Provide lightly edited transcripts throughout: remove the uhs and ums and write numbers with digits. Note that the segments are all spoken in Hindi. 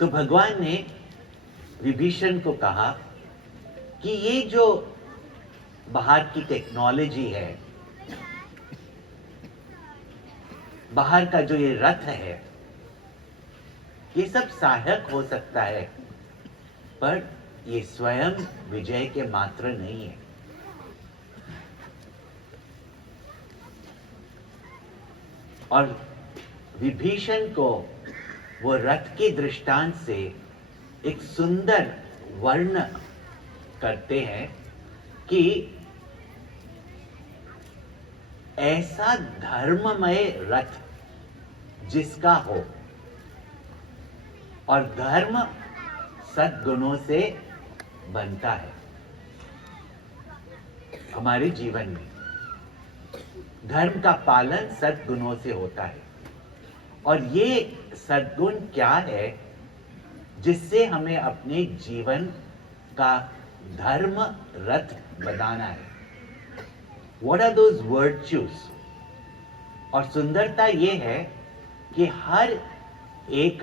तो भगवान ने विभीषण को कहा कि ये जो बाहर की टेक्नोलॉजी है, बाहर का जो ये रथ है, ये सब सहायक हो सकता है, पर ये स्वयं विजय के मात्र नहीं है। और विभीषण को वो रथ के दृष्टांत से एक सुंदर वर्ण करते हैं कि ऐसा धर्ममय रथ जिसका हो, और धर्म सद्गुणों से बनता है। हमारे जीवन में धर्म का पालन सद्गुणों से होता है, और ये सद्गुण क्या है जिससे हमें अपने जीवन का धर्म रथ बनाना है। What are those virtues? और सुंदरता ये है कि हर एक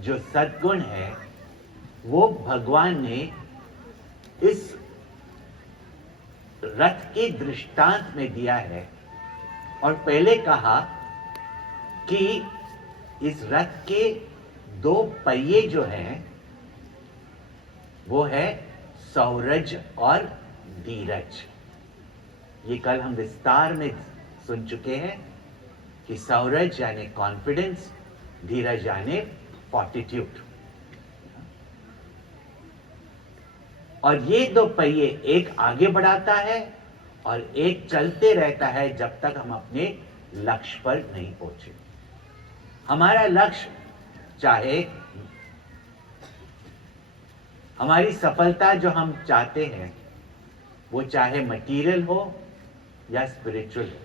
जो सद्गुण है वो भगवान ने इस रथ के दृष्टांत में दिया है। और पहले कहा कि इस रथ के दो पहिए जो हैं वो है सौरज और धीरज। ये कल हम विस्तार में सुन चुके हैं कि सौरज यानी कॉन्फिडेंस, धीरज यानी फॉर्टिट्यूड। और ये दो पहिए एक आगे बढ़ाता है और एक चलते रहता है जब तक हम अपने लक्ष्य पर नहीं पहुंचे। हमारा लक्ष्य, चाहे हमारी सफलता जो हम चाहते हैं वो चाहे मटेरियल हो या स्पिरिचुअल हो,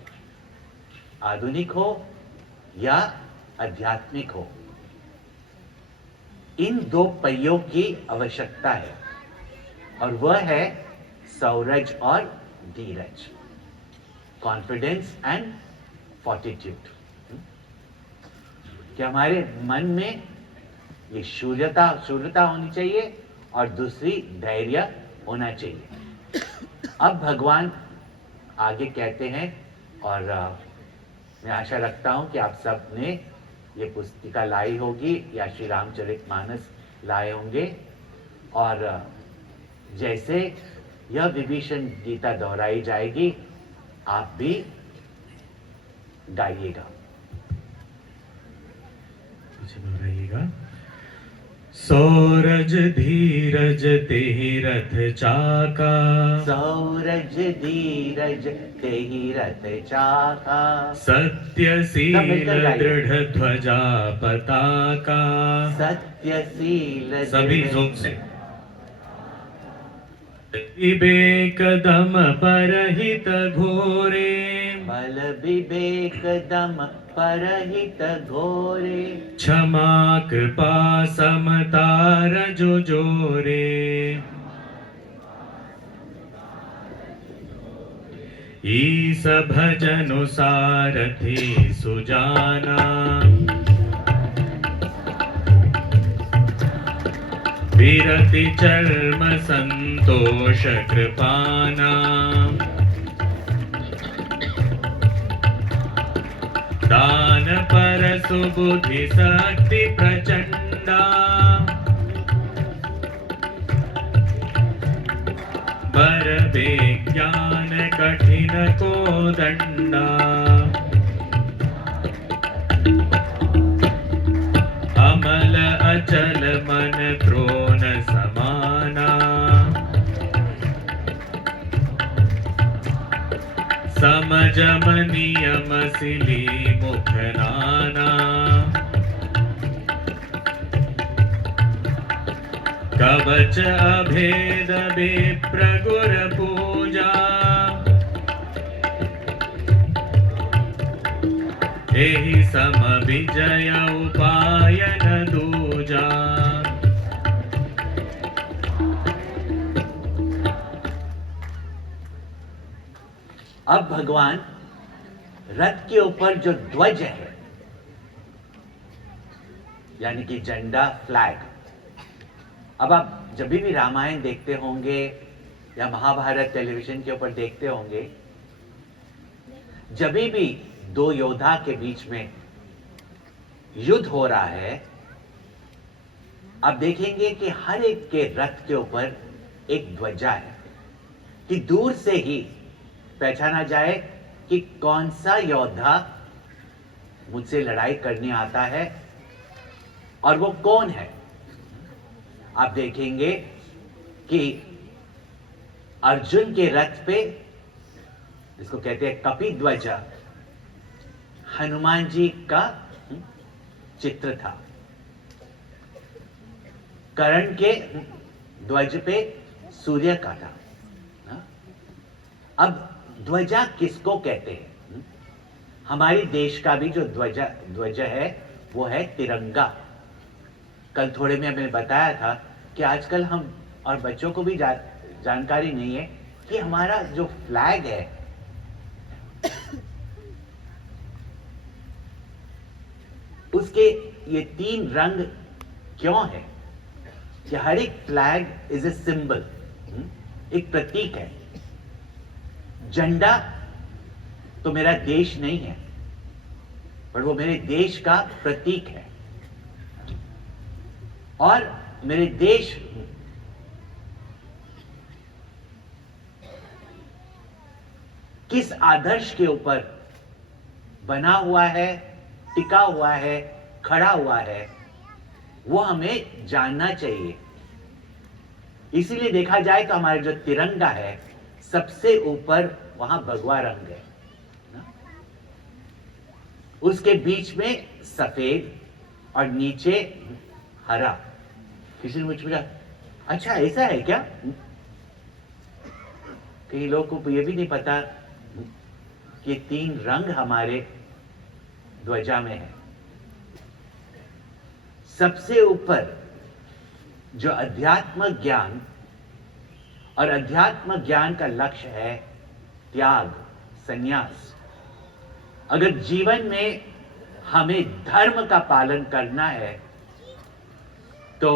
आधुनिक हो या आध्यात्मिक हो, इन दो पहियों की आवश्यकता है, और वह है सौरज और धीरज, कॉन्फिडेंस एंड फॉर्टिट्यूड। कि हमारे मन में ये शून्यता होनी चाहिए और दूसरी धैर्य होना चाहिए। अब भगवान आगे कहते हैं, और मैं आशा रखता हूं कि आप सब ने ये पुस्तिका लाई होगी या श्री रामचरितमानस लाए होंगे, और जैसे यह विभीषण गीता दोहराई जाएगी आप भी गाइएगा। दोहराइएगा। सौरज धीरज तेहि रथ चाका, सौरज धीरज तेहि रथ चाका, सत्यशील दृढ़ ध्वजा पताका, सत्यशील सभी जोम से, विवेक दम परहित घोरे, बल विवेक दम परहित घोरे, क्षमा कृपा समता रजो जोरे, ईस भजनु सारथी सुजाना, विरति चर्म संतोष कृपाना, दान पर सुबुद्धि शक्ति प्रचंडा, पर विज्ञान कठिन को दंडा, अमल अचल मन द्रोण समाना, समझ नियम सिली मुख नाना, कवच अभेद विप्र गुर पूजा, एहि सम विजय उपाय न दूजा, अब भगवान रथ के ऊपर जो ध्वज है यानी कि झंडा, फ्लैग। अब आप जब भी रामायण देखते होंगे या महाभारत टेलीविजन के ऊपर देखते होंगे, जब भी दो योद्धा के बीच में युद्ध हो रहा है, आप देखेंगे कि हर एक के रथ के ऊपर एक ध्वजा है, कि दूर से ही पहचाना जाए कि कौन सा योद्धा मुझसे लड़ाई करने आता है और वो कौन है। आप देखेंगे कि अर्जुन के रथ पे, जिसको कहते हैं कपिध्वजा, हनुमान जी का चित्र था। कर्ण के ध्वज पे सूर्य का था। अब ध्वजा किसको कहते हैं? हमारे देश का भी जो ध्वज है वो है तिरंगा। कल थोड़े में मैंने बताया था कि आजकल हम और बच्चों को भी जानकारी नहीं है कि हमारा जो फ्लैग है उसके ये 3 रंग क्यों है? कि हर एक फ्लैग इज ए सिंबल, एक प्रतीक है। झंडा तो मेरा देश नहीं है, पर वो मेरे देश का प्रतीक है। और मेरे देश किस आदर्श के ऊपर बना हुआ है, टिका हुआ है, खड़ा हुआ है, वो हमें जानना चाहिए। इसीलिए देखा जाए तो हमारा जो तिरंगा है, सबसे ऊपर वहां भगवा रंग है, उसके बीच में सफेद और नीचे हरा। किसी ने मुझे पूछा, अच्छा ऐसा है क्या? कई लोगों को ये भी नहीं पता कि 3 रंग हमारे ध्वजा में है। सबसे ऊपर जो अध्यात्म ज्ञान, और अध्यात्म ज्ञान का लक्ष्य है त्याग, संन्यास। अगर जीवन में हमें धर्म का पालन करना है तो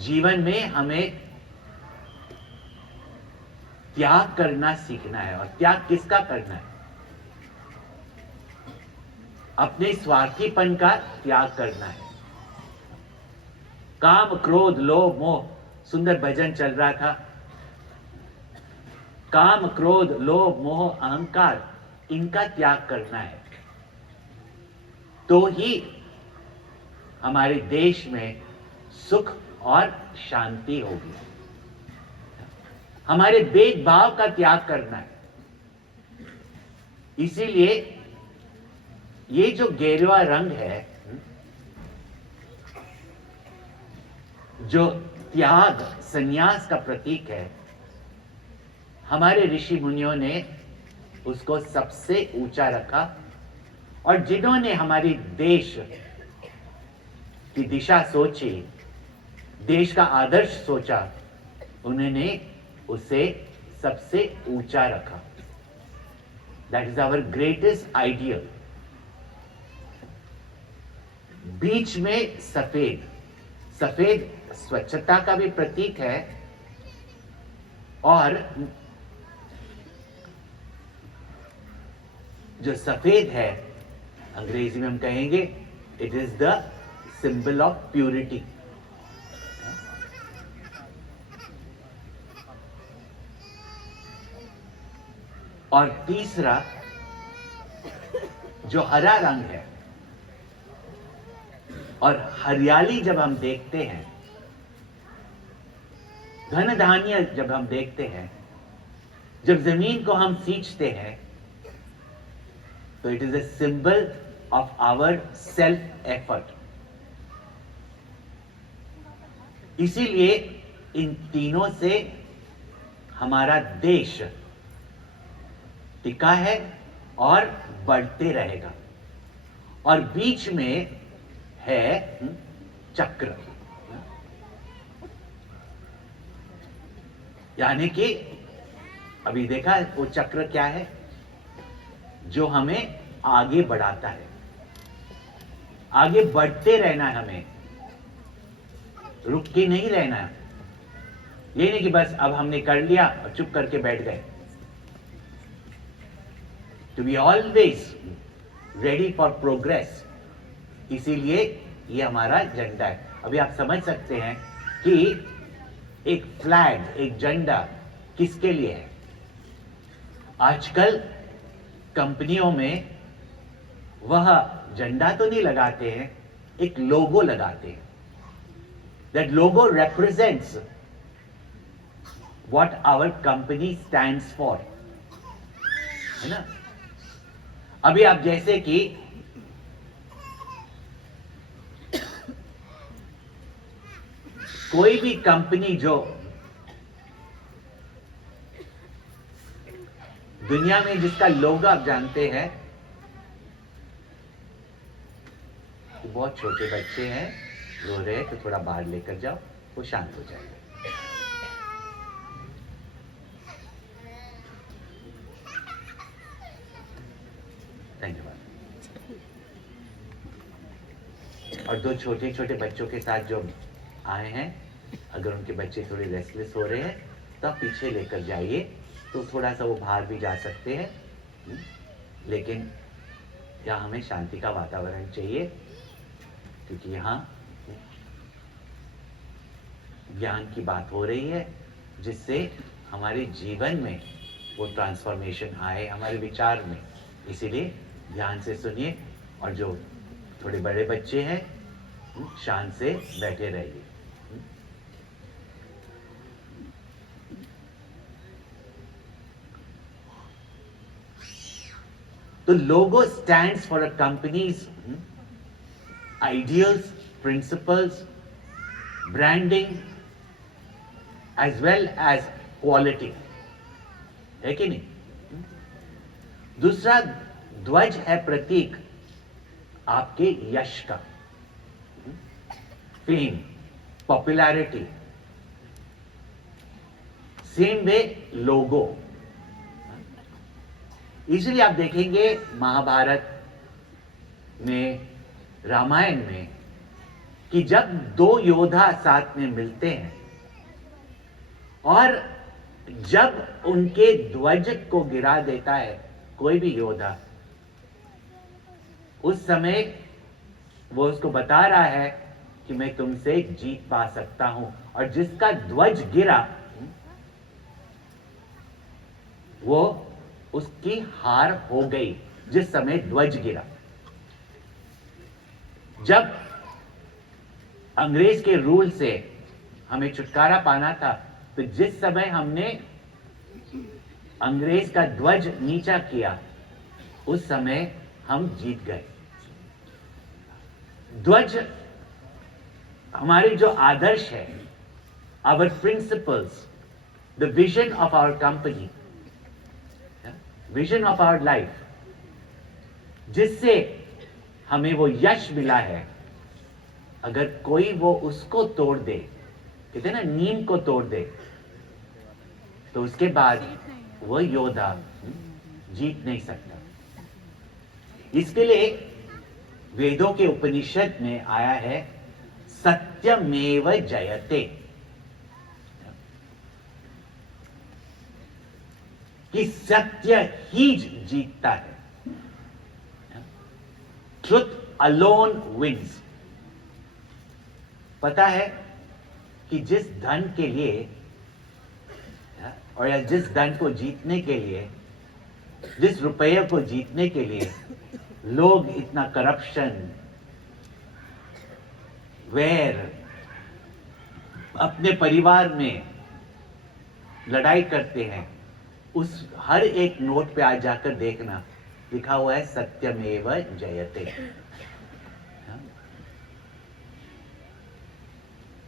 जीवन में हमें त्याग करना सीखना है। और त्याग किसका करना है? अपने स्वार्थीपन का त्याग करना है। काम, क्रोध, लोभ, मोह, सुंदर भजन चल रहा था। काम, क्रोध, लोभ, मोह, अहंकार, इनका त्याग करना है, तो ही हमारे देश में सुख और शांति होगी। हमारे भेदभाव का त्याग करना है। इसीलिए ये जो गेरुआ रंग है, जो त्याग, संन्यास का प्रतीक है, हमारे ऋषि मुनियों ने उसको सबसे ऊंचा रखा। और जिन्होंने हमारी देश की दिशा सोची, देश का आदर्श सोचा, उन्होंने उसे सबसे ऊंचा रखा। That is our greatest ideal. बीच में सफेद, सफेद स्वच्छता का भी प्रतीक है, और जो सफेद है, अंग्रेजी में हम कहेंगे it is the symbol of purity. और तीसरा जो हरा रंग है, और हरियाली जब हम देखते हैं, धन धान्य जब हम देखते हैं, जब जमीन को हम सींचते हैं, तो it is a symbol of our self effort. इसीलिए इन तीनों से हमारा देश टिका है और बढ़ते रहेगा। और बीच में है चक्र, यानी कि अभी देखा वो चक्र क्या है? जो हमें आगे बढ़ाता है। आगे बढ़ते रहना है हमें, रुक के नहीं रहना। ये नहीं कि बस अब हमने कर लिया और चुप करके बैठ गए। To be always ready for progress, इसीलिए ये हमारा झंडा है। अभी आप समझ सकते हैं कि एक फ्लैग, एक झंडा किसके लिए है। आजकल कंपनियों में वह झंडा तो नहीं लगाते हैं, एक लोगो लगाते हैं। That logo represents what our company stands for, है ना। अभी आप जैसे कि कोई भी कंपनी जो दुनिया में जिसका लोगो आप जानते हैं, तो बहुत छोटे बच्चे हैं, रो रहे हैं, तो थोड़ा बाहर लेकर जाओ, वो शांत हो जाएगा। धन्यवाद। और दो छोटे छोटे बच्चों के साथ जो आए हैं, अगर उनके बच्चे थोड़े रेस्टलेस हो रहे हैं तो आप पीछे लेकर जाइए, तो थोड़ा सा वो बाहर भी जा सकते हैं। लेकिन यहाँ हमें शांति का वातावरण चाहिए, क्योंकि यहाँ ज्ञान की बात हो रही है, जिससे हमारे जीवन में वो ट्रांसफॉर्मेशन आए, हमारे विचार में। इसीलिए ध्यान से सुनिए, और जो थोड़े बड़े बच्चे हैं शांत से बैठे रहिए। The logo stands for a company's ideals, principles, branding, as well as quality. है कि नहीं? दूसरा, ध्वज है प्रतीक आपके यश का, फेम, पॉपुलैरिटी। सेम वे लोगो। इसलिए आप देखेंगे महाभारत में, रामायण में, कि जब दो योद्धा साथ में मिलते हैं और जब उनके ध्वज को गिरा देता है कोई भी योद्धा, उस समय वो उसको बता रहा है कि मैं तुमसे जीत पा सकता हूं। और जिसका ध्वज गिरा, वो उसकी हार हो गई। जिस समय ध्वज गिरा, जब अंग्रेज के रूल से हमें छुटकारा पाना था, तो जिस समय हमने अंग्रेज का ध्वज नीचा किया, उस समय हम जीत गए। ध्वज हमारे जो आदर्श है, our principles, the vision of our company, vision of our life, जिससे हमें वो यश मिला है, अगर कोई वो उसको तोड़ दे, कहते हैं ना नीम को तोड़ दे, तो उसके बाद वो योद्धा जीत नहीं सकता। इसके लिए वेदों के उपनिषद में आया है सत्यमेव जयते, कि सत्य ही जीतता है। Truth alone wins. पता है कि जिस धन के लिए, और या जिस धन को जीतने के लिए, जिस रुपये को जीतने के लिए लोग इतना करप्शन, वैर, अपने परिवार में लड़ाई करते हैं, उस हर एक नोट पे आज जाकर देखना, लिखा हुआ है सत्यमेव जयते।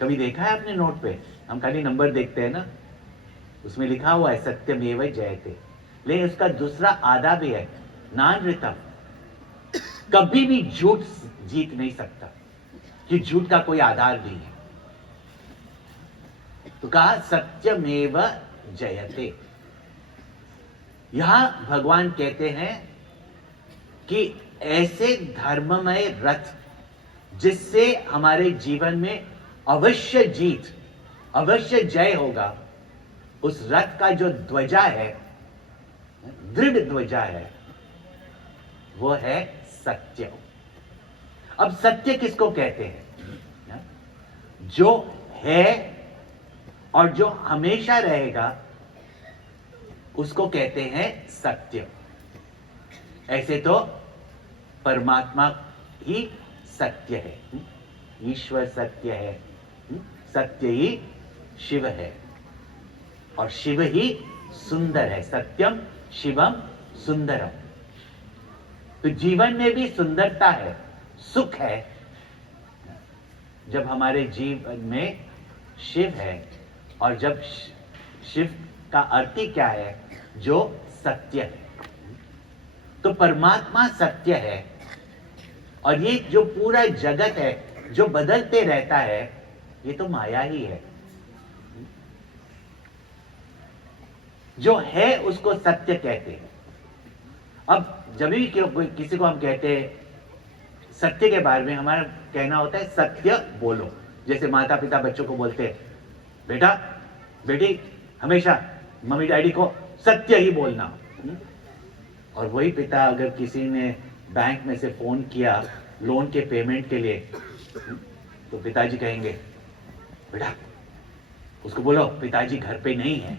कभी देखा है आपने नोट पे? हम खाली नंबर देखते हैं ना, उसमें लिखा हुआ है सत्यमेव जयते। लेकिन उसका दूसरा आधा भी है, नानृतम। कभी भी झूठ जीत नहीं सकता, कि झूठ का कोई आधार नहीं है। तो कहा सत्यमेव जयते। यहां भगवान कहते हैं कि ऐसे धर्ममय रथ जिससे हमारे जीवन में अवश्य जीत, अवश्य जय होगा, उस रथ का जो ध्वजा है, दृढ़ ध्वजा है, वो है सत्य। अब सत्य किसको कहते हैं? जो है और जो हमेशा रहेगा उसको कहते हैं सत्य। ऐसे तो परमात्मा ही सत्य है, ईश्वर सत्य है, सत्य ही शिव है और शिव ही सुंदर है। सत्यम शिवम सुंदरम। तो जीवन में भी सुंदरता है, सुख है, जब हमारे जीवन में शिव है। और जब शिव का अर्थ ही क्या है? जो सत्य है। तो परमात्मा सत्य है और ये जो पूरा जगत है जो बदलते रहता है, ये तो माया ही है। जो है उसको सत्य कहते हैं। अब जब भी किसी को हम कहते हैं सत्य के बारे में, हमारा कहना होता है सत्य बोलो। जैसे माता पिता बच्चों को बोलते हैं, बेटा बेटी हमेशा मम्मी डैडी को सत्य ही बोलना। और वही पिता अगर किसी ने बैंक में से फोन किया लोन के पेमेंट के लिए, तो पिताजी कहेंगे, बेटा उसको बोलो पिताजी घर पे नहीं है।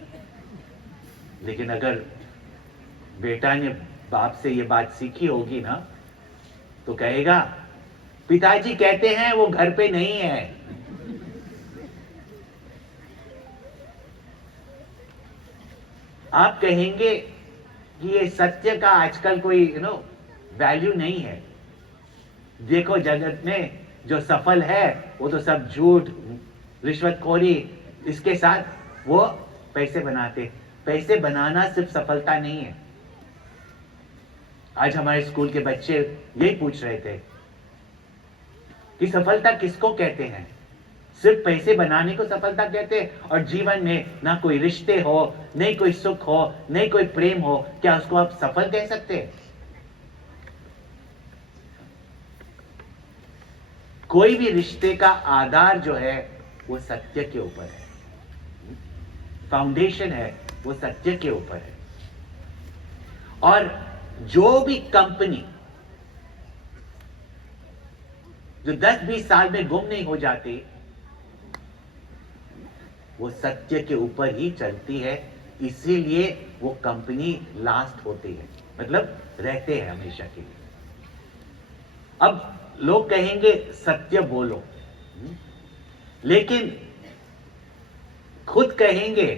लेकिन अगर बेटा ने बाप से ये बात सीखी होगी ना, तो कहेगा पिताजी कहते हैं वो घर पे नहीं है। आप कहेंगे कि ये सत्य का आजकल कोई वैल्यू नहीं है। देखो जगत में जो सफल है वो तो सब झूठ, रिश्वतखोरी, इसके साथ वो पैसे बनाते। पैसे बनाना सिर्फ सफलता नहीं है। आज हमारे स्कूल के बच्चे यही पूछ रहे थे कि सफलता किसको कहते हैं? सिर्फ पैसे बनाने को सफलता कहते हैं? और जीवन में ना कोई रिश्ते हो, नहीं कोई सुख हो, नहीं कोई प्रेम हो, क्या उसको आप सफल कह सकते हैं? कोई भी रिश्ते का आधार जो है वो सत्य के ऊपर है, फाउंडेशन है वो सत्य के ऊपर है। और जो भी कंपनी जो 10-20 साल में गुम नहीं हो जाती, वो सत्य के ऊपर ही चलती है। इसीलिए वो कंपनी लास्ट होती है, मतलब रहते हैं हमेशा के लिए। अब लोग कहेंगे सत्य बोलो, लेकिन खुद कहेंगे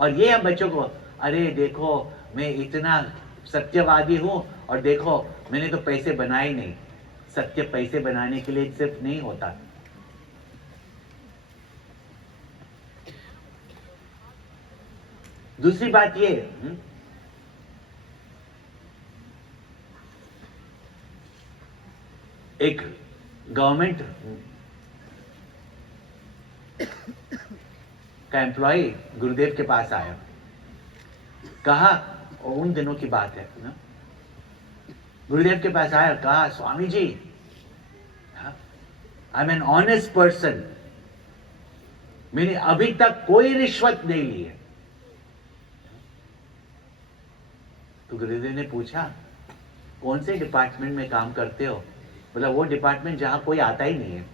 और ये हम बच्चों को, अरे देखो मैं इतना सत्यवादी हूं और देखो मैंने तो पैसे बनाए नहीं। सत्य पैसे बनाने के लिए सिर्फ नहीं होता। दूसरी बात ये, एक गवर्नमेंट का एम्प्लॉय गुरुदेव के पास आया, कहा, उन दिनों की बात है ना, गुरुदेव के पास आया, कहा, Swami ji I am an honest person, मैंने अभी तक कोई रिश्वत नहीं ली है। तो गुरुदेव ने पूछा, कौन से डिपार्टमेंट में काम करते हो? बोला, वो डिपार्टमेंट जहां कोई आता ही नहीं है।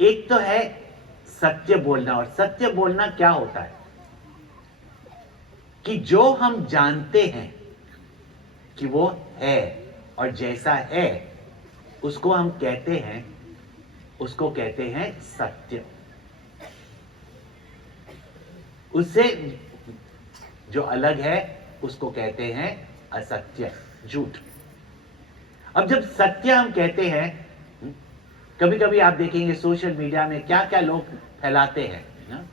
एक तो है सत्य बोलना, और सत्य बोलना क्या होता है कि जो हम जानते हैं कि वो है और जैसा है उसको हम कहते हैं, उसको कहते हैं सत्य। उससे जो अलग है उसको कहते हैं असत्य, झूठ। अब जब सत्य हम कहते हैं, कभी कभी आप देखेंगे सोशल मीडिया में क्या क्या लोग फैलाते हैं ना?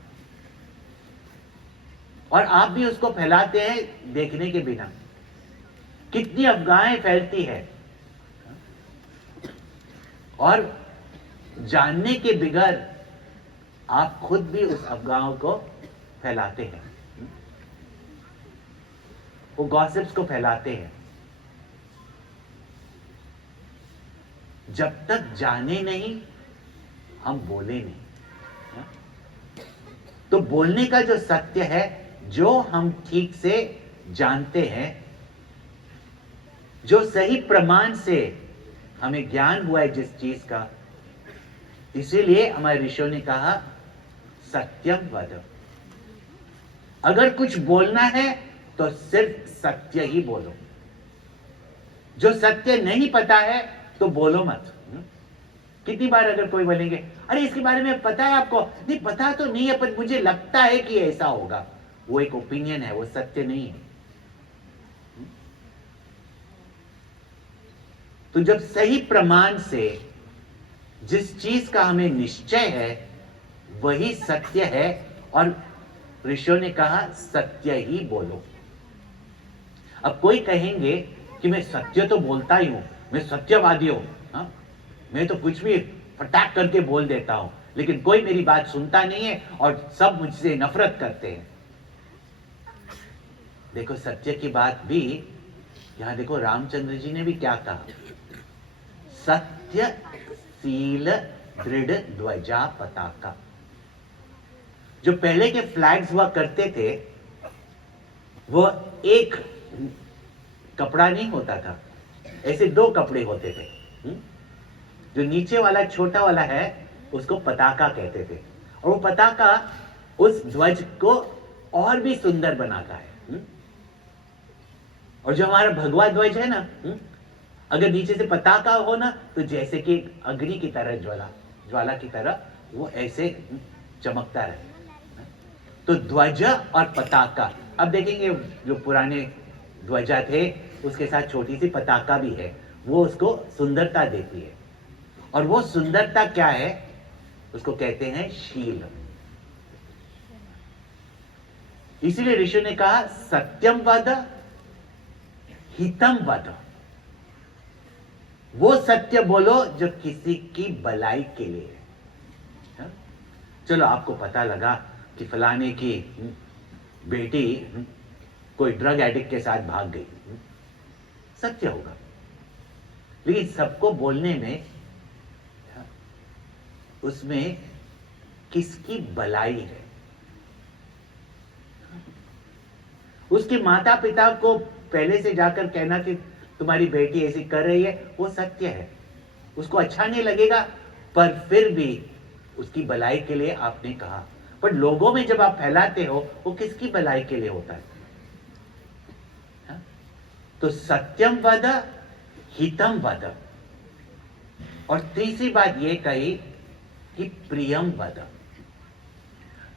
और आप भी उसको फैलाते हैं देखने के बिना। कितनी अफवाहें फैलती है और जानने के बगैर आप खुद भी उस अफवाहों को फैलाते हैं, वो गॉसिप्स को फैलाते हैं। जब तक जाने नहीं हम बोले नहीं। हाँ? तो बोलने का जो सत्य है, जो हम ठीक से जानते हैं, जो सही प्रमाण से हमें ज्ञान हुआ है जिस चीज का, इसीलिए हमारे ऋषियों ने कहा सत्यम वद। अगर कुछ बोलना है तो सिर्फ सत्य ही बोलो। जो सत्य नहीं पता है तो बोलो मत। कितनी बार अगर कोई बोलेंगे अरे इसके बारे में पता है आपको? नहीं पता तो नहीं है, पर मुझे लगता है कि ऐसा होगा। वो एक ओपिनियन है, वो सत्य नहीं है। तो जब सही प्रमाण से जिस चीज का हमें निश्चय है वही सत्य है, और ऋषियों ने कहा सत्य ही बोलो। अब कोई कहेंगे कि मैं सत्य तो बोलता ही हूं, मैं सत्यवादी हूं, हाँ? मैं तो कुछ भी फटाक करके बोल देता हूं, लेकिन कोई मेरी बात सुनता नहीं है और सब मुझसे नफरत करते हैं। देखो सत्य की बात भी यहां देखो, रामचंद्र जी ने भी क्या कहा, सत्य सील दृढ़ ध्वजा पताका। जो पहले के फ्लैग्स हुआ करते थे वो एक कपड़ा नहीं होता था, ऐसे दो कपड़े होते थे। जो नीचे वाला छोटा वाला है उसको पताका कहते थे, और वो पताका उस ध्वज को और भी सुंदर बनाता है। और जो हमारा भगवा ध्वज है ना, अगर नीचे से पताका हो ना तो जैसे कि अग्नि की तरह, ज्वाला की तरह वो ऐसे चमकता रहे। तो ध्वज और पताका, अब देखेंगे जो पुराने ध्वजा थे उसके साथ छोटी सी पताका भी है, वो उसको सुंदरता देती है। और वो सुंदरता क्या है? उसको कहते हैं शील। इसीलिए ऋषि ने कहा सत्यम वद हितम वद। वो सत्य बोलो जो किसी की भलाई के लिए है। चलो आपको पता लगा कि फलाने की बेटी कोई ड्रग एडिक्ट के साथ भाग गई, सत्य होगा, लेकिन सबको बोलने में उसमें किसकी भलाई है? उसके माता पिता को पहले से जाकर कहना कि तुम्हारी बेटी ऐसी कर रही है, वो सत्य है। उसको अच्छा नहीं लगेगा, पर फिर भी उसकी भलाई के लिए आपने कहा। पर लोगों में जब आप फैलाते हो वो किसकी भलाई के लिए होता है? तो सत्यम वद हितम वद। और तीसरी बात ये कही कि प्रियम वद।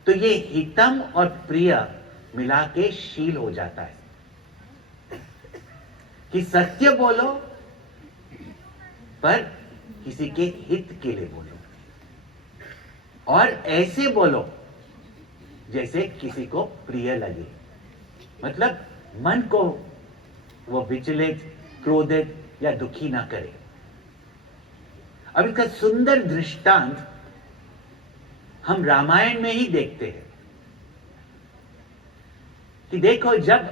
तो ये हितम और प्रिय मिला के शील हो जाता है कि सत्य बोलो पर किसी के हित के लिए बोलो, और ऐसे बोलो जैसे किसी को प्रिय लगे। मतलब मन को वो विचलित, क्रोधित या दुखी ना करे। अब इसका सुंदर दृष्टांत हम रामायण में ही देखते हैं कि देखो, जब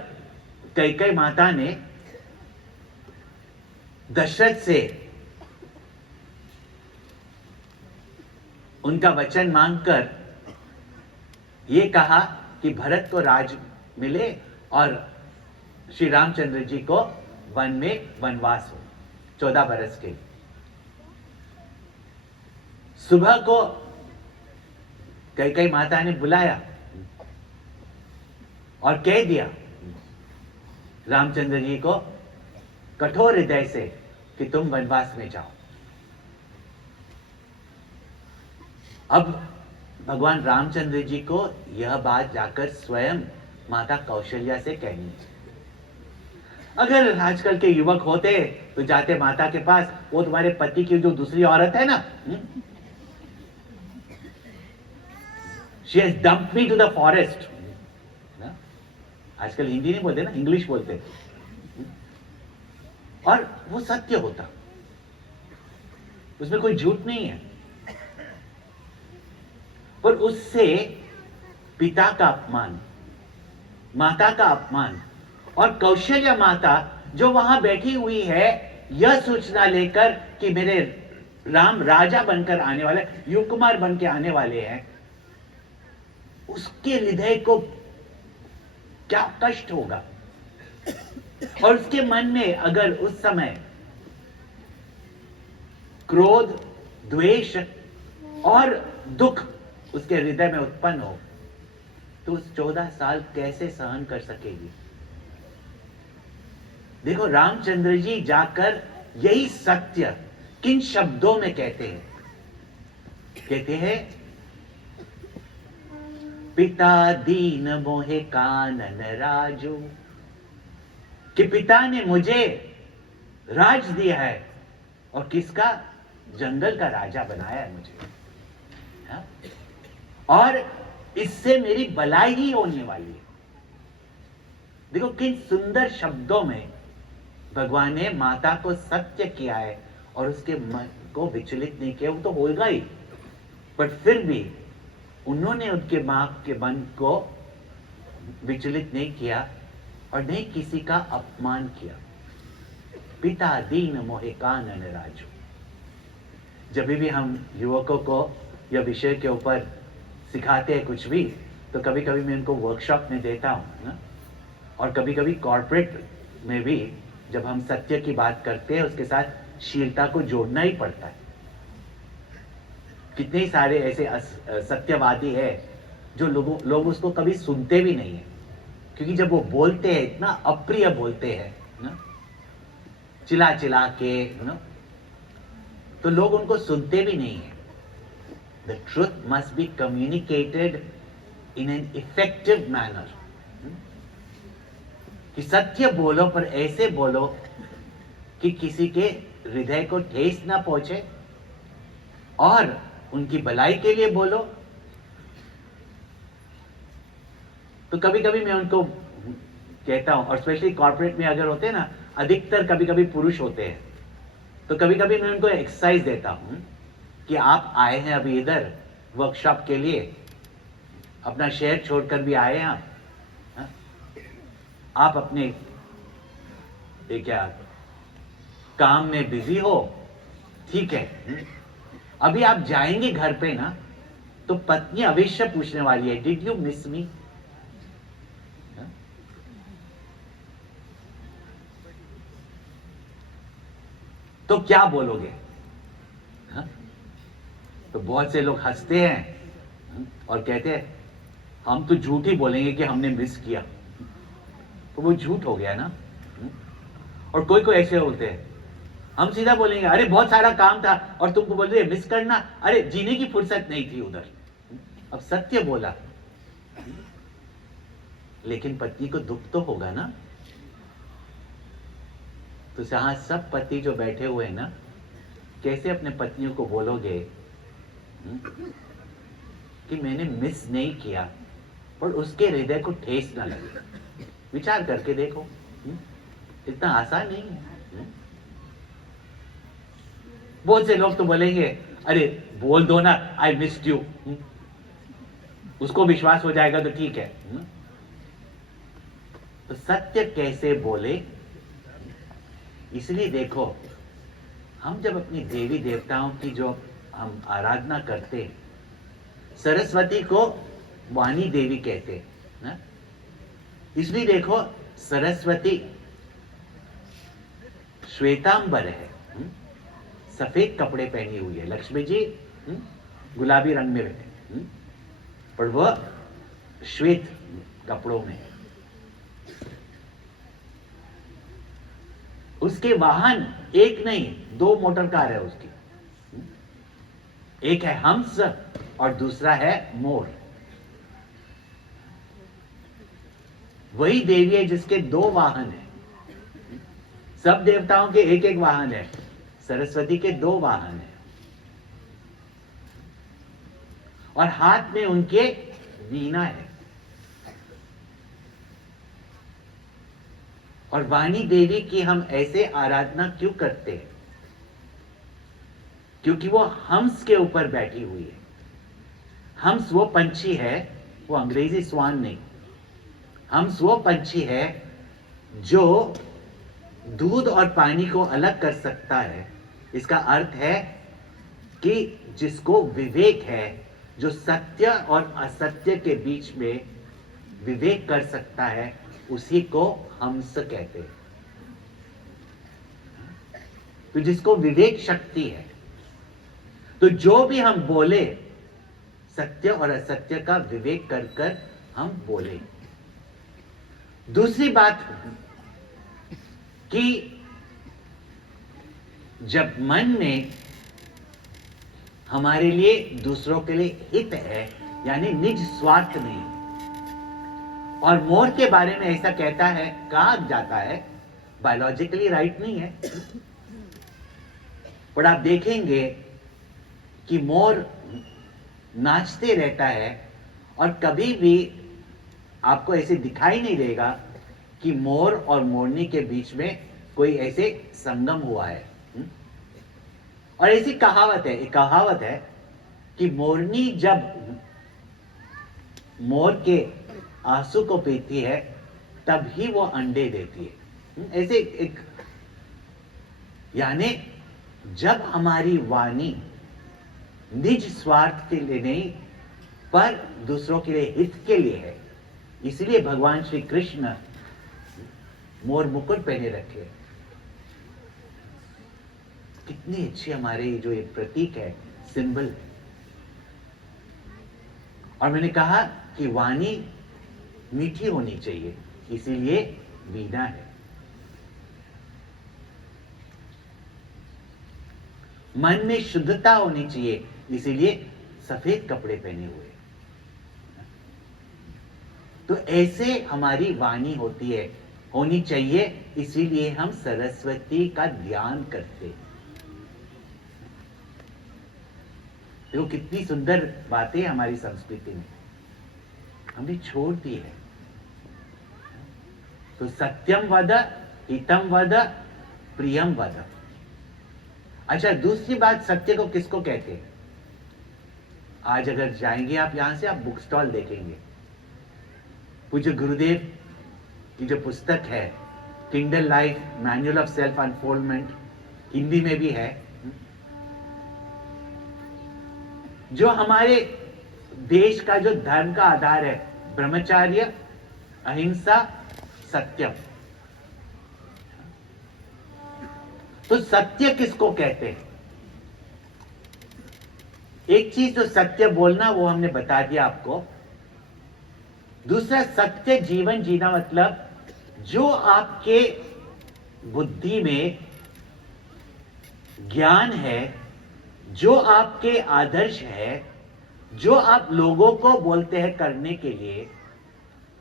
कैकेयी माता ने दशरथ से उनका वचन मांगकर ये कहा कि भरत को राज मिले और श्री रामचंद्र जी को वन में वनवास हो 14 बरस के। सुबह को कैकेयी माता ने बुलाया और कह दिया रामचंद्र जी को कठोर हृदय से कि तुम वनवास में जाओ। अब भगवान रामचंद्र जी को यह बात जाकर स्वयं माता कौशल्या से कहनी है। अगर आजकल के युवक होते तो जाते माता के पास, वो तुम्हारे पति की जो दूसरी औरत है ना, she has dumped me to the forest। आजकल हिंदी नहीं बोलते ना, इंग्लिश बोलते। और वो सत्य होता, उसमें कोई झूठ नहीं है। पर उससे पिता का अपमान, माता का अपमान, और कौशल्या माता जो वहां बैठी हुई है यह सूचना लेकर कि मेरे राम राजा बनकर आने वाले, युग कुमार बन के आने वाले हैं, उसके हृदय को क्या कष्ट होगा। और उसके मन में अगर उस समय क्रोध, द्वेष और दुख उसके हृदय में उत्पन्न हो, तो उस 14 साल कैसे सहन कर सकेगी। देखो, रामचंद्र जी जाकर यही सत्य किन शब्दों में कहते हैं। कहते हैं, पिता दीन मोहे कानन राजू, कि पिता ने मुझे राज दिया है, और किसका? जंगल का राजा बनाया है मुझे, हा? और इससे मेरी भलाई ही होने वाली है। देखो किन सुंदर शब्दों में भगवान ने माता को सत्य किया है और उसके मन को विचलित नहीं किया। वो तो होगा ही, पर फिर भी उन्होंने उनके मां के मन को विचलित नहीं किया और नहीं किसी का अपमान किया। पिता दीन मोहे कानन राजू। जब भी हम युवकों को या विषय के ऊपर सिखाते हैं कुछ भी, तो कभी कभी मैं उनको वर्कशॉप में देता हूँ ना, और कभी कभी कॉर्पोरेट में भी जब हम सत्य की बात करते हैं, उसके साथ शीलता को जोड़ना ही पड़ता है। कितने सारे ऐसे सत्यवादी है जो लोग उसको कभी सुनते भी नहीं है, क्योंकि जब वो बोलते हैं इतना अप्रिय बोलते हैं ना, चिल्ला चिल्ला के ना, तो लोग उनको सुनते भी नहीं है। The truth must be communicated in an effective manner. कि सत्य बोलो, पर ऐसे बोलो कि किसी के हृदय को ठेस ना पहुंचे, और उनकी भलाई के लिए बोलो। तो कभी कभी मैं उनको कहता हूं, और स्पेशली कॉर्पोरेट में अगर होते हैं ना, अधिकतर कभी कभी पुरुष होते हैं, तो कभी कभी मैं उनको एक्सरसाइज देता हूं कि आप आए हैं अभी इधर वर्कशॉप के लिए, अपना शहर छोड़कर भी आए हैं आप अपने क्या काम में बिजी हो, ठीक है। अभी आप जाएंगे घर पे ना, तो पत्नी अवश्य पूछने वाली है, डिड यू मिस मी। तो क्या बोलोगे? तो बहुत से लोग हंसते हैं और कहते हैं, हम तो झूठ ही बोलेंगे कि हमने मिस किया। तो वो झूठ हो गया ना। और कोई कोई ऐसे बोलते हैं, हम सीधा बोलेंगे, अरे बहुत सारा काम था और तुमको बोल रहे मिस करना, अरे जीने की फुर्सत नहीं थी उधर। अब सत्य बोला, लेकिन पत्नी को दुख तो होगा ना। तो जहां सब पति जो बैठे हुए हैं ना, कैसे अपने पत्नियों को बोलोगे कि मैंने मिस नहीं किया, पर उसके हृदय को ठेस ना लगे। विचार करके देखो, इतना आसान नहीं है। बहुत से लोग तो बोलेंगे, अरे बोल दो ना, आई मिस्ड यू, उसको विश्वास हो जाएगा तो ठीक है। तो सत्य कैसे बोले? इसलिए देखो, हम जब अपनी देवी देवताओं की जो हम आराधना करते हैं, सरस्वती को वाणी देवी कहते हैं ना, इसलिए देखो सरस्वती श्वेतांबर है, सफेद कपड़े पहनी हुई है। लक्ष्मी जी गुलाबी रंग में बैठे, पर वह श्वेत कपड़ों में है। उसके वाहन एक नहीं, 2 मोटर कार है उसकी। एक है हंस और दूसरा है मोर। वही देवी है जिसके 2 वाहन है। सब देवताओं के एक एक वाहन है, सरस्वती के 2 वाहन है, और हाथ में उनके वीणा है। और वाणी देवी की हम ऐसे आराधना क्यों करते हैं? क्योंकि वो हंस के ऊपर बैठी हुई है। हंस वो पंछी है, वो अंग्रेजी स्वान नहीं, हंस वो पंछी है जो दूध और पानी को अलग कर सकता है। इसका अर्थ है कि जिसको विवेक है, जो सत्य और असत्य के बीच में विवेक कर सकता है, उसी को हंस कहते हैं। तो जिसको विवेक शक्ति है, तो जो भी हम बोले सत्य और असत्य का विवेक कर कर हम बोले। दूसरी बात कि जब मन में हमारे लिए दूसरों के लिए हित है, यानी निज स्वार्थ नहीं, और मोर के बारे में ऐसा कहता है, कहा जाता है, बायोलॉजिकली राइट नहीं है, पर आप देखेंगे कि मोर नाचते रहता है और कभी भी आपको ऐसे दिखाई नहीं देगा कि मोर और मोरनी के बीच में कोई ऐसे संगम हुआ है। और ऐसी कहावत है, एक कहावत है कि मोरनी जब मोर के आंसू को पीती है तब ही वो अंडे देती है। ऐसे एक, यानी जब हमारी वाणी निज स्वार्थ के लिए नहीं पर दूसरों के लिए हित के लिए है, इसलिए भगवान श्री कृष्ण मोर मुकुट पहने रखे। कितनी अच्छी हमारे जो एक प्रतीक है, सिंबल है। और मैंने कहा कि वाणी मीठी होनी चाहिए, इसीलिए वीणा है। मन में शुद्धता होनी चाहिए, इसीलिए सफेद कपड़े पहने हुए। तो ऐसे हमारी वाणी होती है, होनी चाहिए, इसीलिए हम सरस्वती का ध्यान करते। देखो कितनी सुंदर बातें हमारी संस्कृति में हमने छोड़ दी है। तो सत्यम वद, हितम वद, प्रियम वद। अच्छा, दूसरी बात, सत्य को किसको कहते हैं? आज अगर जाएंगे आप यहां से, आप बुक स्टॉल देखेंगे, पूज्य गुरुदेव की जो पुस्तक है Kindle life manual of self unfoldment, Hindi में भी है, जो हमारे देश का जो धर्म का आधार है, ब्रह्मचर्य, अहिंसा, सत्यम। तो सत्य किसको कहते हैं? एक चीज तो सत्य बोलना, वो हमने बता दिया आपको। दूसरा, सत्य जीवन जीना मतलब जो आपके बुद्धि में ज्ञान है, जो आपके आदर्श है, जो आप लोगों को बोलते हैं करने के लिए,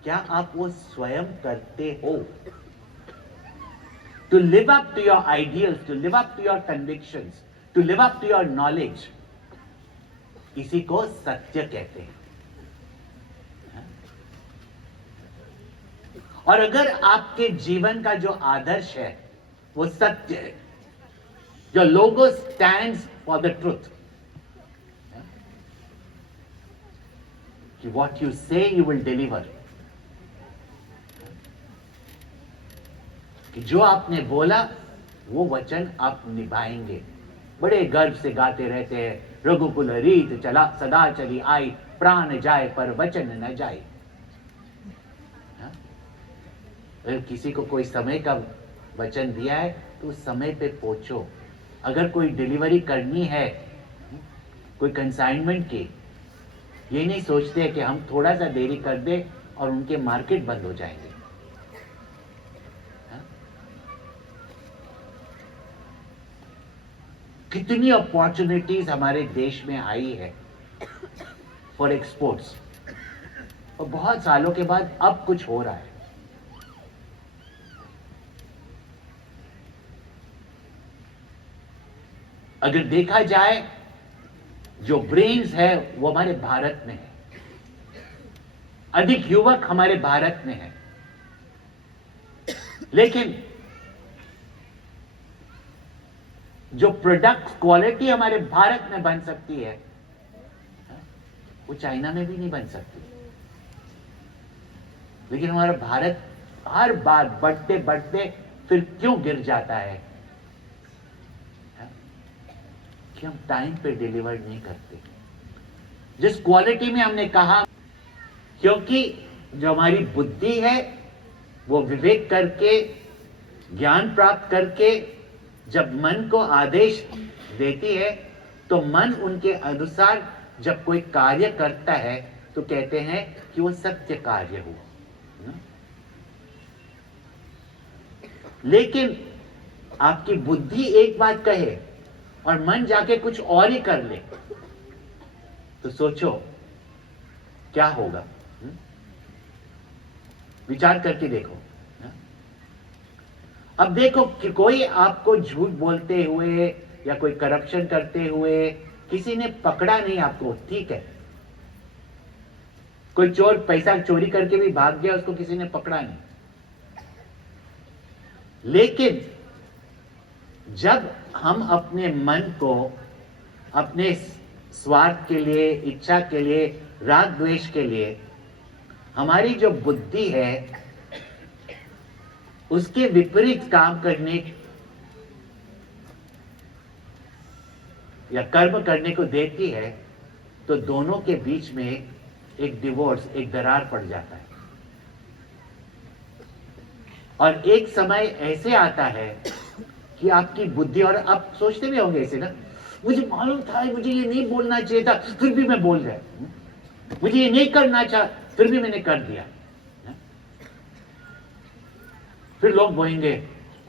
क्या आप वो स्वयं करते हो? To live up to your ideals, to live up to your convictions, to live up to your knowledge, इसी को सत्य कहते हैं। और अगर आपके जीवन का जो आदर्श है वो सत्य है, जो लोगो स्टैंड्स फॉर द ट्रुथ, कि what you say you will deliver, कि जो आपने बोला वो वचन आप निभाएंगे। बड़े गर्व से गाते रहते हैं, रघुकुल रीत चला सदा चली आई, प्राण जाए पर वचन न जाए। अगर किसी को कोई समय का वचन दिया है तो उस समय पे पहुंचो। अगर कोई डिलीवरी करनी है, कोई कंसाइनमेंट की, ये नहीं सोचते कि हम थोड़ा सा देरी कर दे और उनके मार्केट बंद हो जाएंगे। कितनी अपॉर्चुनिटीज हमारे देश में आई है फॉर एक्सपोर्ट्स, और बहुत सालों के बाद अब कुछ हो रहा है। अगर देखा जाए, जो ब्रेन्स है वो हमारे भारत में है, अधिक युवक हमारे भारत में है, लेकिन जो प्रोडक्ट क्वालिटी हमारे भारत में बन सकती है वो चाइना में भी नहीं बन सकती। लेकिन हमारा भारत हर बार बढ़ते बढ़ते फिर क्यों गिर जाता है? कि हम टाइम पे डिलीवर नहीं करते। जिस क्वालिटी में हमने कहा, क्योंकि जो हमारी बुद्धि है वो विवेक करके, ज्ञान प्राप्त करके जब मन को आदेश देती है, तो मन उनके अनुसार जब कोई कार्य करता है तो कहते हैं कि वो सत्य कार्य हुआ। लेकिन आपकी बुद्धि एक बात कहे और मन जाके कुछ और ही कर ले, तो सोचो क्या होगा। विचार करके देखो। अब देखो कि कोई आपको झूठ बोलते हुए या कोई करप्शन करते हुए किसी ने पकड़ा नहीं आपको, ठीक है। कोई चोर पैसा चोरी करके भी भाग गया, उसको किसी ने पकड़ा नहीं। लेकिन जब हम अपने मन को अपने स्वार्थ के लिए, इच्छा के लिए, राग द्वेष के लिए, हमारी जो बुद्धि है उसके विपरीत काम करने या कर्म करने को देती है, तो दोनों के बीच में एक डिवोर्स, एक दरार पड़ जाता है। और एक समय ऐसे आता है कि आपकी बुद्धि, और आप सोचते भी होंगे ऐसे ना, मुझे मालूम था मुझे ये नहीं बोलना चाहिए था, फिर भी मैं बोल गया, मुझे ये नहीं करना चाहा, फिर भी मैंने कर दिया। फिर लोग बोलेंगे,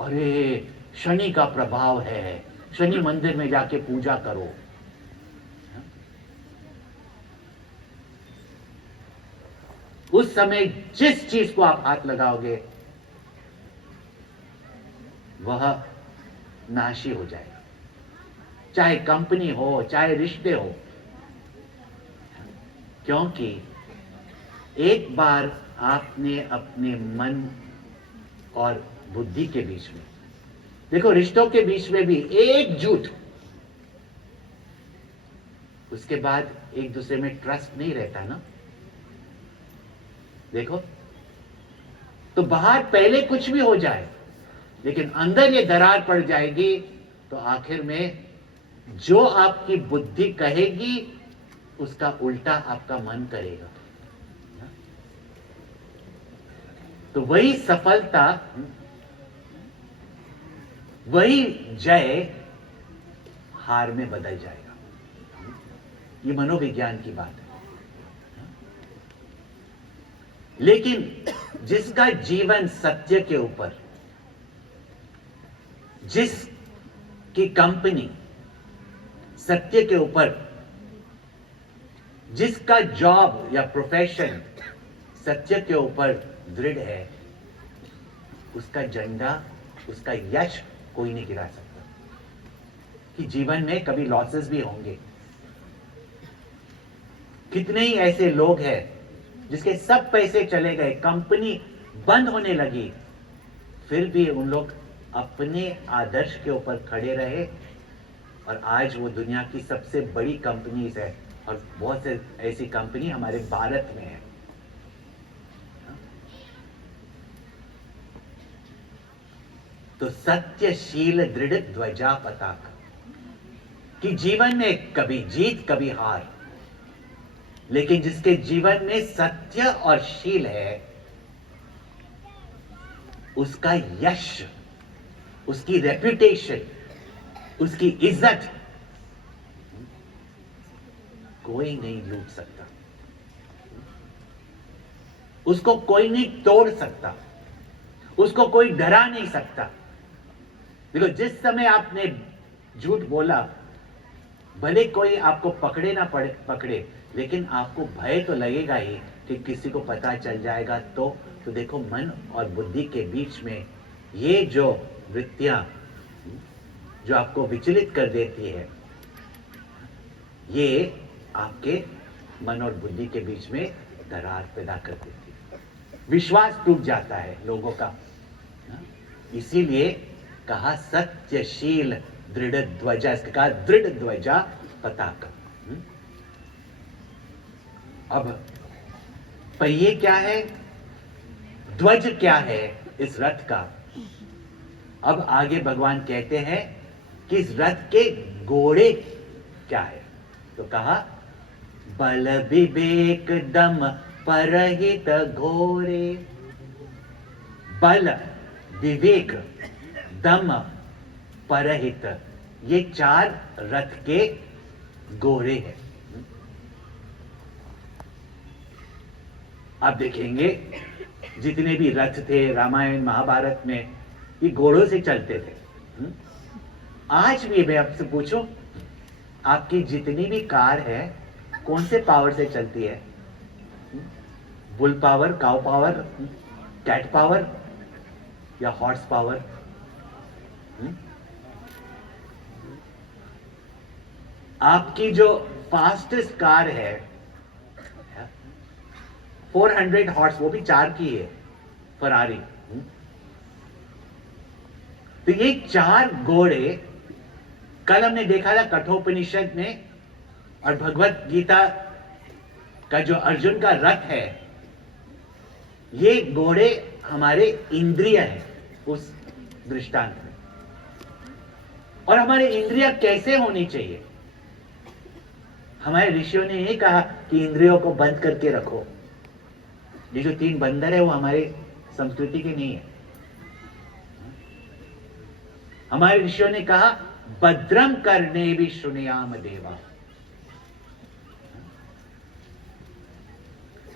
अरे शनि का प्रभाव है, शनि मंदिर में जाके पूजा करो। उस समय जिस चीज को आप हाथ लगाओगे वह नाशी हो जाएगा, चाहे कंपनी हो, चाहे रिश्ते हो। क्योंकि एक बार आपने अपने मन और बुद्धि के बीच में, देखो रिश्तों के बीच में भी एक झूठ, उसके बाद एक दूसरे में ट्रस्ट नहीं रहता ना। देखो, तो बाहर पहले कुछ भी हो जाए, लेकिन अंदर ये दरार पड़ जाएगी, तो आखिर में जो आपकी बुद्धि कहेगी उसका उल्टा आपका मन करेगा। तो वही सफलता, वही जय हार में बदल जाएगा। ये मनोविज्ञान की बात है। लेकिन जिसका जीवन सत्य के ऊपर, जिसकी कंपनी सत्य के ऊपर, जिसका जॉब या प्रोफेशन सत्य के ऊपर दृढ़ है, उसका झंडा, उसका यश कोई नहीं गिरा सकता। कि जीवन में कभी लॉसेस भी होंगे। कितने ही ऐसे लोग हैं जिसके सब पैसे चले गए, कंपनी बंद होने लगी, फिर भी उन लोग अपने आदर्श के ऊपर खड़े रहे, और आज वो दुनिया की सबसे बड़ी कंपनीज है, और बहुत से ऐसी कंपनी हमारे भारत में है। तो सत्यशील दृढ़ ध्वजा पताका, कि जीवन में कभी जीत कभी हार, लेकिन जिसके जीवन में सत्य और शील है, उसका यश, उसकी रेप्यूटेशन, उसकी इज्जत कोई नहीं लूट सकता, उसको कोई नहीं तोड़ सकता, उसको कोई डरा नहीं सकता। देखो, जिस समय आपने झूठ बोला, भले कोई आपको पकड़े ना पकड़े, लेकिन आपको भय तो लगेगा ही कि किसी को पता चल जाएगा तो देखो, मन और बुद्धि के बीच में ये जो वृत्तियां जो आपको विचलित कर देती है, ये आपके मन और बुद्धि के बीच में दरार पैदा कर देती है, विश्वास टूट जाता है लोगों का। इसीलिए कहा सत्यशील दृढ़ ध्वजा, इसका कहा दृढ़ ध्वजा पताका। अब पहिए क्या है, ध्वज क्या है इस रथ का। अब आगे भगवान कहते हैं कि इस रथ के घोड़े क्या है? तो कहा बल विवेक दम परहित घोरे। बल विवेक दम परहित, ये 4 रथ के घोड़े हैं। आप देखेंगे जितने भी रथ थे रामायण महाभारत में, ये घोड़ों से चलते थे। आज भी मैं आपसे पूछूं, आपकी जितनी भी कार है कौन से पावर से चलती है? Bull power, cow power, cat power या हॉर्स पावर? आपकी जो फास्टेस्ट कार है 400 हॉर्स, वो भी 4 की है, फरारी। तो ये 4 घोड़े, कल हमने देखा था कठोपनिषद में, और भगवत गीता का जो अर्जुन का रथ है, ये घोड़े हमारे इंद्रिय हैं उस दृष्टांत में। और हमारे इंद्रिय कैसे होनी चाहिए? हमारे ऋषियों ने ये कहा कि इंद्रियों को बंद करके रखो। ये जो 3 बंदर है वो हमारे संस्कृति के नहीं है। हमारे ऋषियों ने कहा भद्रम करने भी शुनियाम देवा,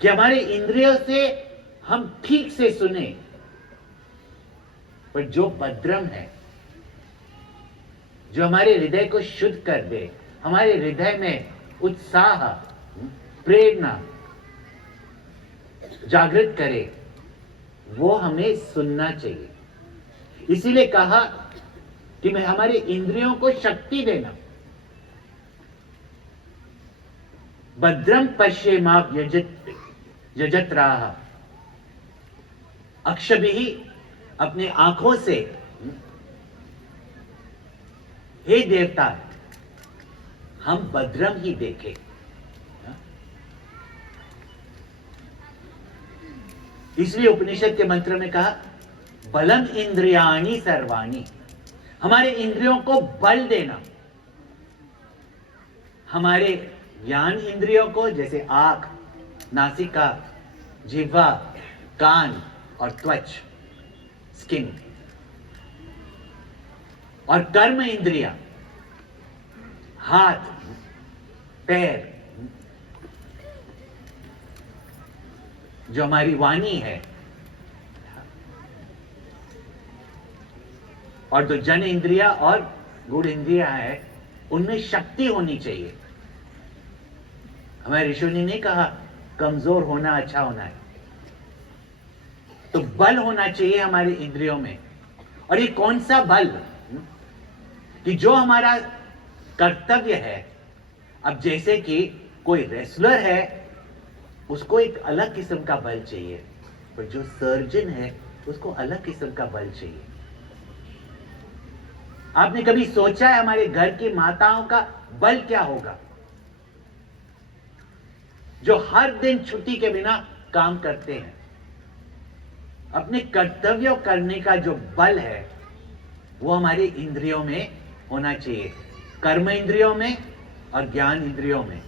कि हमारे इंद्रियों से हम ठीक से सुने। पर जो भद्रम है, जो हमारे हृदय को शुद्ध कर दे, हमारे हृदय में उत्साह, प्रेरणा जागृत करे, वो हमें सुनना चाहिए। इसीलिए कहा कि मैं हमारे इंद्रियों को शक्ति देना। भद्रम पश्येमाप यजत राह, अक्षभिः, अपने आंखों से हे देवता हम भद्रम ही देखें। इसलिए उपनिषद के मंत्र में कहा बलम इंद्रियाणि सर्वाणि, हमारे इंद्रियों को बल देना। हमारे ज्ञान इंद्रियों को, जैसे आंख, नासिका, जिह्वा, कान और त्वच, स्किन, और कर्म इंद्रिया, हाथ, पैर, जो हमारी वाणी है, और जो जन इंद्रिया और गुण इंद्रिया है, उनमें शक्ति होनी चाहिए। हमारे ऋषियों ने नहीं कहा कमजोर होना अच्छा होना है। तो बल होना चाहिए हमारे इंद्रियों में। और ये कौन सा बल? कि जो हमारा कर्तव्य है। अब जैसे कि कोई रेसलर है, उसको एक अलग किस्म का बल चाहिए, पर जो सर्जन है उसको अलग किस्म का बल चाहिए। आपने कभी सोचा है हमारे घर की माताओं का बल क्या होगा, जो हर दिन छुट्टी के बिना काम करते हैं? अपने कर्तव्यों करने का जो बल है वो हमारे इंद्रियों में होना चाहिए, कर्म इंद्रियों में और ज्ञान इंद्रियों में।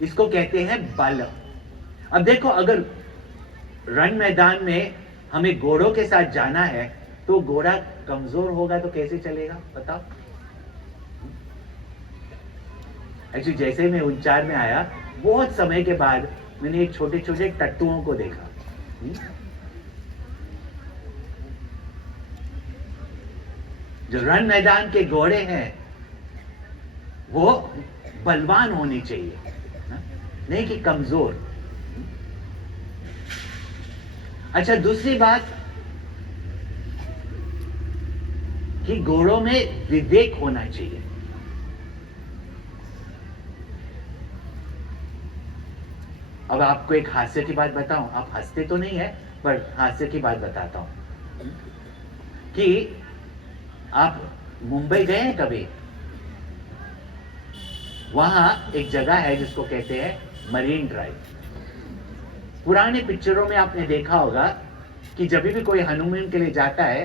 इसको कहते हैं बल। अब देखो, अगर रण मैदान में हमें घोड़ों के साथ जाना है तो घोड़ा कमजोर होगा तो कैसे चलेगा बताओ? एक्चुअली जैसे मैं उच्चार में आया, बहुत समय के बाद मैंने एक छोटे छोटे टट्टुओं को देखा। जो रण मैदान के घोड़े हैं वो बलवान होने चाहिए, नहीं कि कमजोर। अच्छा, दूसरी बात कि घोड़ों में विवेक होना चाहिए। अब आपको एक हास्य की बात बताऊं, आप हंसते तो नहीं है पर हास्य की बात बताता हूं कि आप मुंबई गए हैं कभी? वहां एक जगह है जिसको कहते हैं मरीन ड्राइव। पुराने पिक्चरों में आपने देखा होगा कि जब भी कोई हनीमून के लिए जाता है,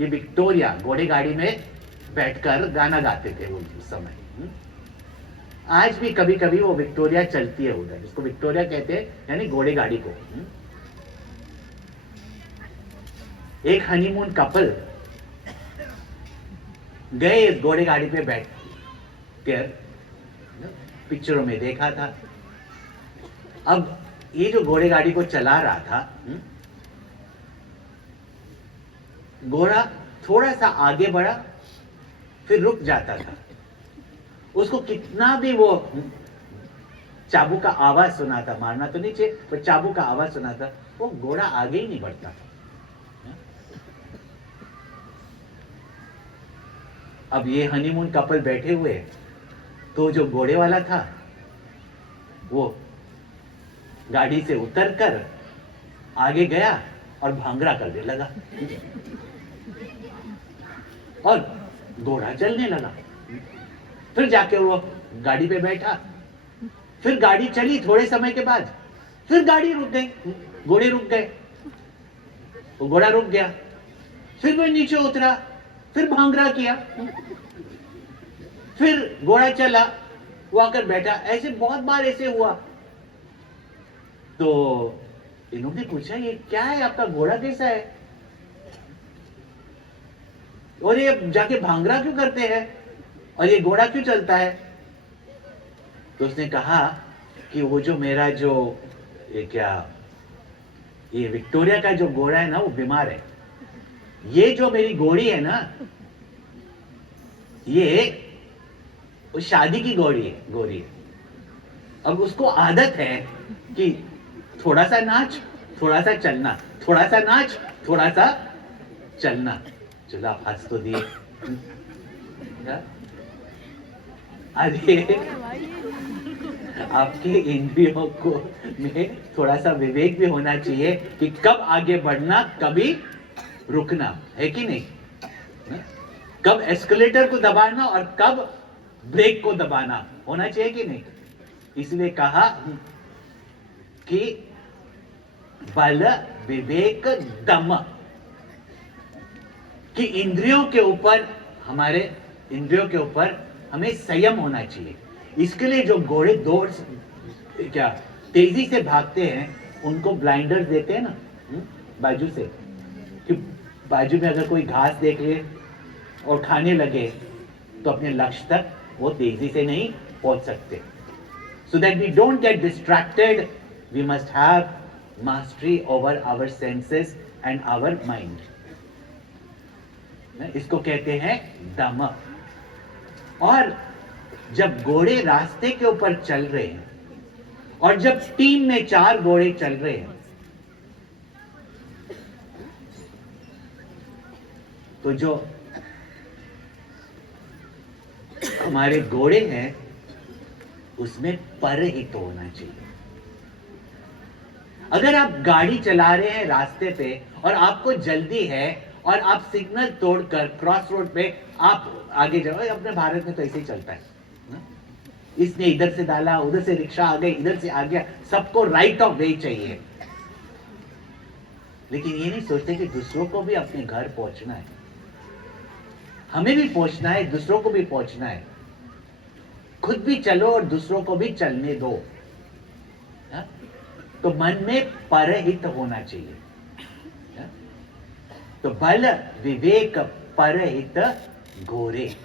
ये विक्टोरिया घोड़े गाड़ी में बैठकर गाना गाते थे वो उस समय। आज भी कभी कभी वो विक्टोरिया चलती है उधर, जिसको विक्टोरिया कहते हैं, यानी घोड़े गाड़ी को। एक हनीमून कपल गए घोड़े गाड़ी पे बैठ कर, पिक्चरों में देखा था। अब ये जो घोड़े गाड़ी को चला रहा था, घोड़ा थोड़ा सा आगे बढ़ा फिर रुक जाता था। उसको कितना भी वो चाबुक का आवाज सुना था, मारना तो नहीं चाहिए पर चाबुक का आवाज सुना था, वो घोड़ा आगे ही नहीं बढ़ता था। अब ये हनीमून कपल बैठे हुए, तो जो घोड़े वाला था वो गाड़ी से उतरकर आगे गया और भांगड़ा करने लगा और घोड़ा चलने लगा। फिर जाके वो गाड़ी पे बैठा, फिर गाड़ी चली, थोड़े समय के बाद फिर गाड़ी रुक गई, घोड़े रुक गए, वो घोड़ा रुक गया, फिर वो नीचे उतरा, फिर भांगड़ा किया, फिर घोड़ा चला, वो आकर बैठा। ऐसे बहुत बार ऐसे हुआ। तो इन्होंने पूछा, ये क्या है, आपका घोड़ा कैसा है और ये जाके भांगड़ा क्यों करते हैं और ये घोड़ा क्यों चलता है? तो उसने कहा कि वो जो मेरा जो ये विक्टोरिया का जो घोड़ा है ना, वो बीमार है। ये जो मेरी घोड़ी है ना, ये वो शादी की घोड़ी है। अब उसको आदत है कि थोड़ा सा नाच, थोड़ा सा चलना, थोड़ा सा नाच, थोड़ा सा चलना। चलो आप हंस तो दिए। अरे आपके इंद्रियों को में थोड़ा सा विवेक भी होना चाहिए कि कब आगे बढ़ना, कभी रुकना, है कि नहीं? कब एस्केलेटर को दबाना और कब ब्रेक को दबाना, होना चाहिए कि नहीं? इसलिए कहा कि बल विवेक दम, कि इंद्रियों के ऊपर, हमारे इंद्रियों के ऊपर हमें संयम होना चाहिए। इसके लिए जो घोड़े दौड़ तेजी से भागते हैं, उनको ब्लाइंडर्स देते हैं ना बाजू से, कि बाजू में अगर कोई घास देख ले और खाने लगे तो अपने लक्ष्य तक वो तेजी से नहीं पहुंच सकते। So that we don't get distracted, we must have mastery over our senses and our mind. इसको कहते हैं दम। और जब घोड़े रास्ते के ऊपर चल रहे हैं और जब टीम में 4 घोड़े चल रहे हैं, तो जो हमारे घोड़े हैं उसमें परहित होना चाहिए। अगर आप गाड़ी चला रहे हैं रास्ते पे और आपको जल्दी है और आप सिग्नल तोड़कर क्रॉस रोड पे आप आगे जाओ, अपने भारत में तो ऐसे ही चलता है ना? इसने इधर से डाला, उधर से रिक्शा आ गई, इधर से आ गया, सबको राइट ऑफ वे चाहिए। लेकिन ये नहीं सोचते कि दूसरों को भी अपने घर पहुंचना है, हमें भी पहुंचना है, दूसरों को भी पहुंचना है। खुद भी चलो और दूसरों को भी चलने दो। हा? तो मन में परहित होना चाहिए। हा? तो बल विवेक परहित घोरे।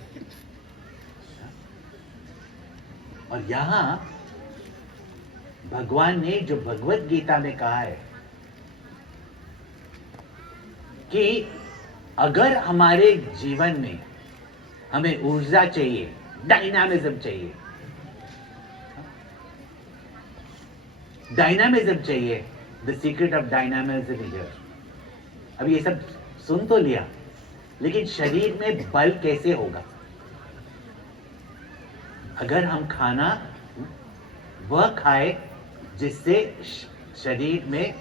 और यहां भगवान ने जो भगवत गीता में कहा है कि अगर हमारे जीवन में हमें ऊर्जा चाहिए, डायनामिज्म चाहिए, the secret of dynamism here. अब ये सब सुन तो लिया, लेकिन शरीर में बल कैसे होगा? अगर हम खाना वह खाए जिससे शरीर में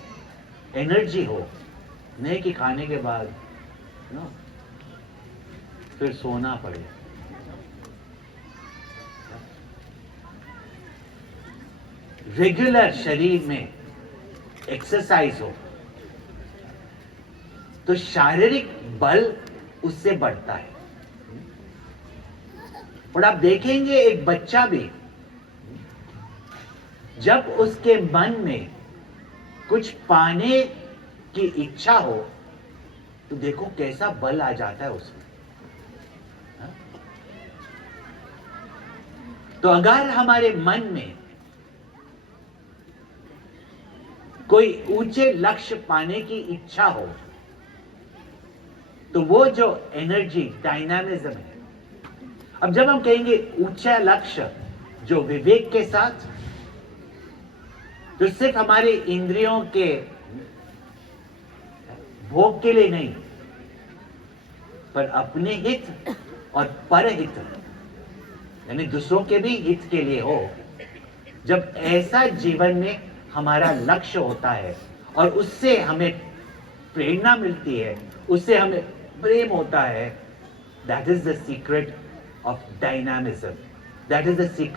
एनर्जी हो, नहीं कि खाने के बाद फिर सोना पड़े। रेगुलर शरीर में एक्सरसाइज हो तो शारीरिक बल उससे बढ़ता है। और आप देखेंगे एक बच्चा भी जब उसके मन में कुछ पाने की इच्छा हो तो देखो कैसा बल आ जाता है उसमें। हाँ? तो अगर हमारे मन में कोई ऊंचे लक्ष्य पाने की इच्छा हो तो वो जो एनर्जी डायनामिज्म है, अब जब हम कहेंगे ऊंचा लक्ष्य जो विवेक के साथ, तो सिर्फ हमारे इंद्रियों के भोग के लिए नहीं पर अपने हित और परहित यानी दूसरों के भी हित के लिए हो। जब ऐसा जीवन में हमारा लक्ष्य होता है और उससे हमें प्रेरणा मिलती है, उससे हमें प्रेम होता है, that is the secret of dynamism, that is the secret